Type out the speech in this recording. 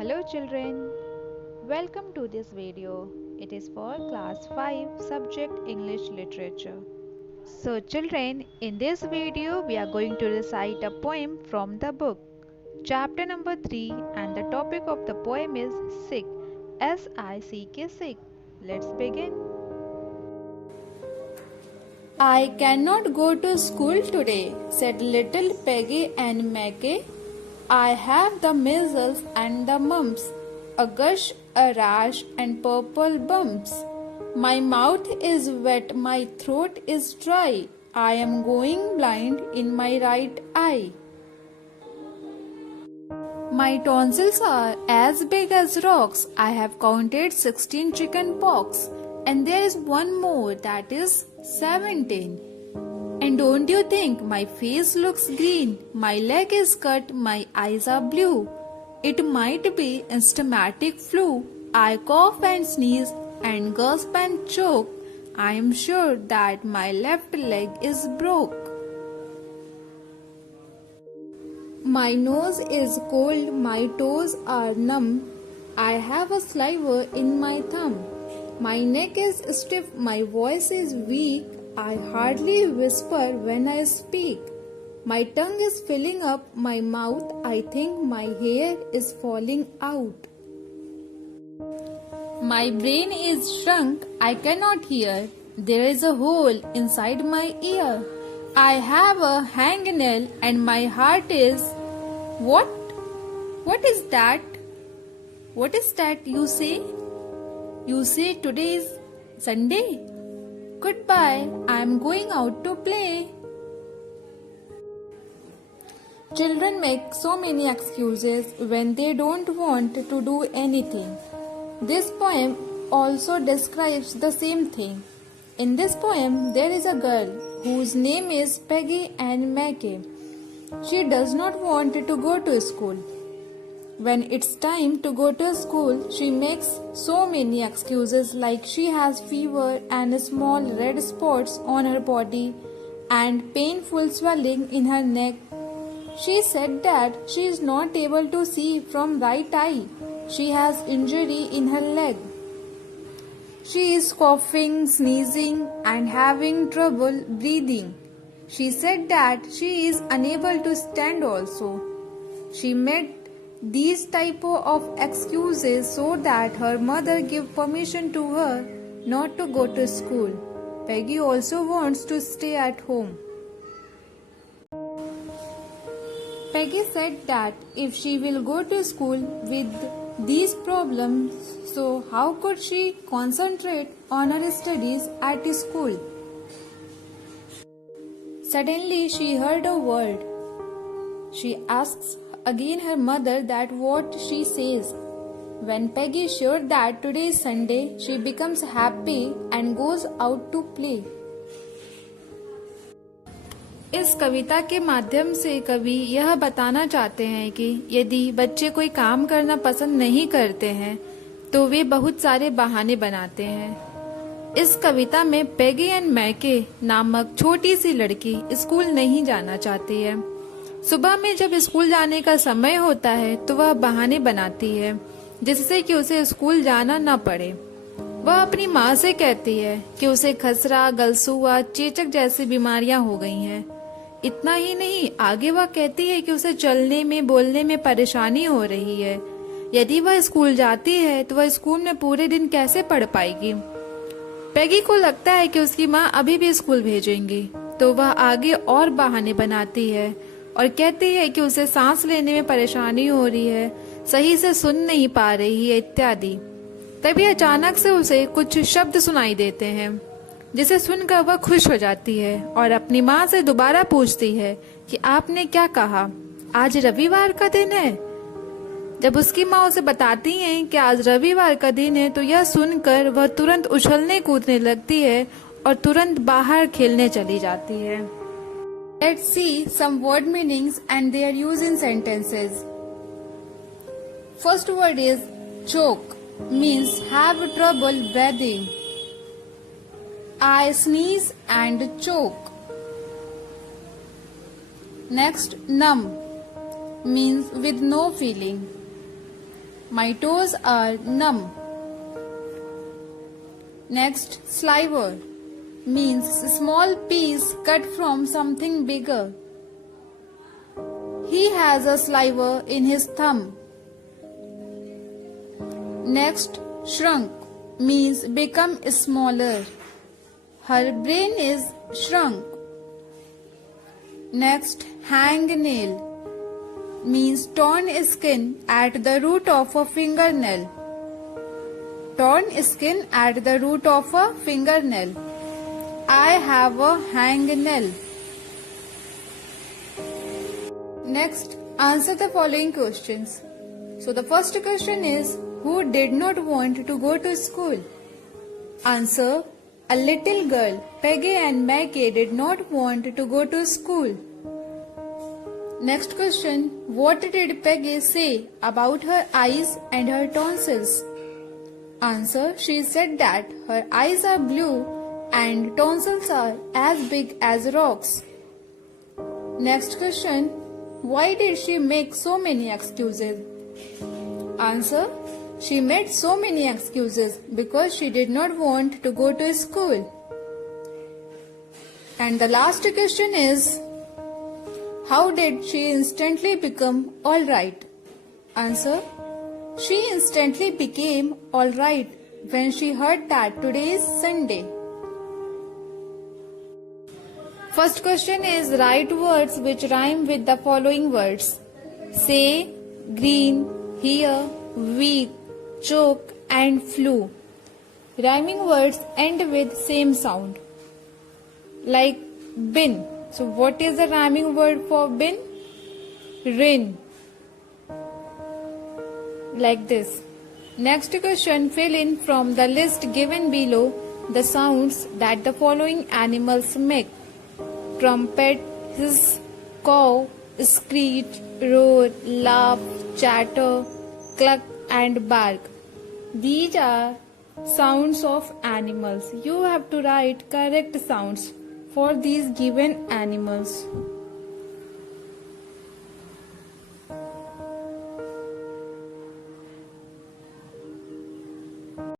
Hello children, welcome to this video. It is for class 5 subject English literature. So children, in this video we are going to recite a poem from the book chapter number 3 and the topic of the poem is sick. S-I-C-K sick. Let's begin. I cannot go to school today, said little Peggy and Maggie. I have the measles and the mumps, a gush, a rash, and purple bumps. My mouth is wet, my throat is dry. I am going blind in my right eye. My tonsils are as big as rocks. I have counted 16 chicken pox, and there is one more, that is 17. And don't you think my face looks green? My leg is cut, my eyes are blue. It might be asthmatic flu. I cough and sneeze and gasp and choke. I am sure that my left leg is broke. My nose is cold, my toes are numb. I have a sliver in my thumb. My neck is stiff, my voice is weak. I hardly whisper when I speak. My tongue is filling up my mouth. I think my hair is falling out. My brain is shrunk. I cannot hear. There is a hole inside my ear. I have a hangnail and my heart is... What? What is that? What is that you say? You say today is Sunday? Goodbye, I am going out to play. Children make so many excuses when they don't want to do anything. This poem also describes the same thing. In this poem, there is a girl whose name is Peggy Ann Mackey. She does not want to go to school. When it's time to go to school, she makes so many excuses like she has fever and small red spots on her body and painful swelling in her neck. She said that she is not able to see from right eye. She has injury in her leg. She is coughing, sneezing and having trouble breathing. She said that she is unable to stand also. She made these type of excuses so that her mother give permission to her not to go to school. Peggy also wants to stay at home. Peggy said that if she will go to school with these problems, so how could she concentrate on her studies at school? Suddenly she heard a word. She asks again her mother that what she says. When Peggy is sure that today is Sunday, she becomes happy and goes out to play. इस कविता के माध्यम से कवि यह बताना चाहते हैं कि यदि बच्चे कोई काम करना पसंद नहीं करते हैं तो वे बहुत सारे बहाने बनाते हैं। इस कविता में पेगी एंड मैके नामक छोटी सी लड़की स्कूल नहीं जाना चाहती है। सुबह में जब स्कूल जाने का समय होता है तो वह बहाने बनाती है जिससे कि उसे स्कूल जाना न पड़े। वह अपनी माँ से कहती है कि उसे खसरा, गलसूआ, चेचक जैसी बीमारियां हो गई हैं। इतना ही नहीं, आगे वह कहती है कि उसे चलने में, बोलने में परेशानी हो रही है। यदि वह स्कूल जाती है तो वह स्कूल में पूरे दिन कैसे पढ़ पाएगी। पेगी को लगता है कि उसकी माँ अभी भी स्कूल भेजेंगी, तो वह आगे और बहाने बनाती है और कहती है कि उसे सांस लेने में परेशानी हो रही है, सही से सुन नहीं पा रही है इत्यादि। तभी अचानक से उसे कुछ शब्द सुनाई देते हैं जिसे सुनकर वह खुश हो जाती है और अपनी माँ से दोबारा पूछती है कि आपने क्या कहा, आज रविवार का दिन है। जब उसकी माँ उसे बताती है कि आज रविवार का दिन है तो यह सुनकर वह तुरंत उछलने कूदने लगती है और तुरंत बाहर खेलने चली जाती है। Let's see some word meanings and their use in sentences. First word is choke, means have trouble breathing. I sneeze and choke. Next, numb, means with no feeling. My toes are numb. Next, sliver means small piece cut from something bigger. He has a sliver in his thumb. Next, shrunk means become smaller. Her brain is shrunk. Next, hangnail means torn skin at the root of a fingernail. Torn skin at the root of a fingernail. I have a hangnail. Next, answer the following questions. So the first question is, who did not want to go to school? Answer, a little girl, Peggy and Maggie, did not want to go to school. Next question, what did Peggy say about her eyes and her tonsils? Answer, she said that her eyes are blue and tonsils are as big as rocks. Next question, why did she make so many excuses? Answer, she made so many excuses because she did not want to go to school. And the last question is, how did she instantly become alright? Answer, she instantly became alright when she heard that today is Sunday. First question is, write words which rhyme with the following words. Say, green, hear, weak, choke and flew. Rhyming words end with same sound. Like bin. So what is the rhyming word for bin? Rin. Like this. Next question, fill in from the list given below the sounds that the following animals make. Trumpet, hiss, caw, screech, roar, laugh, chatter, cluck and bark. These are sounds of animals. You have to write correct sounds for these given animals.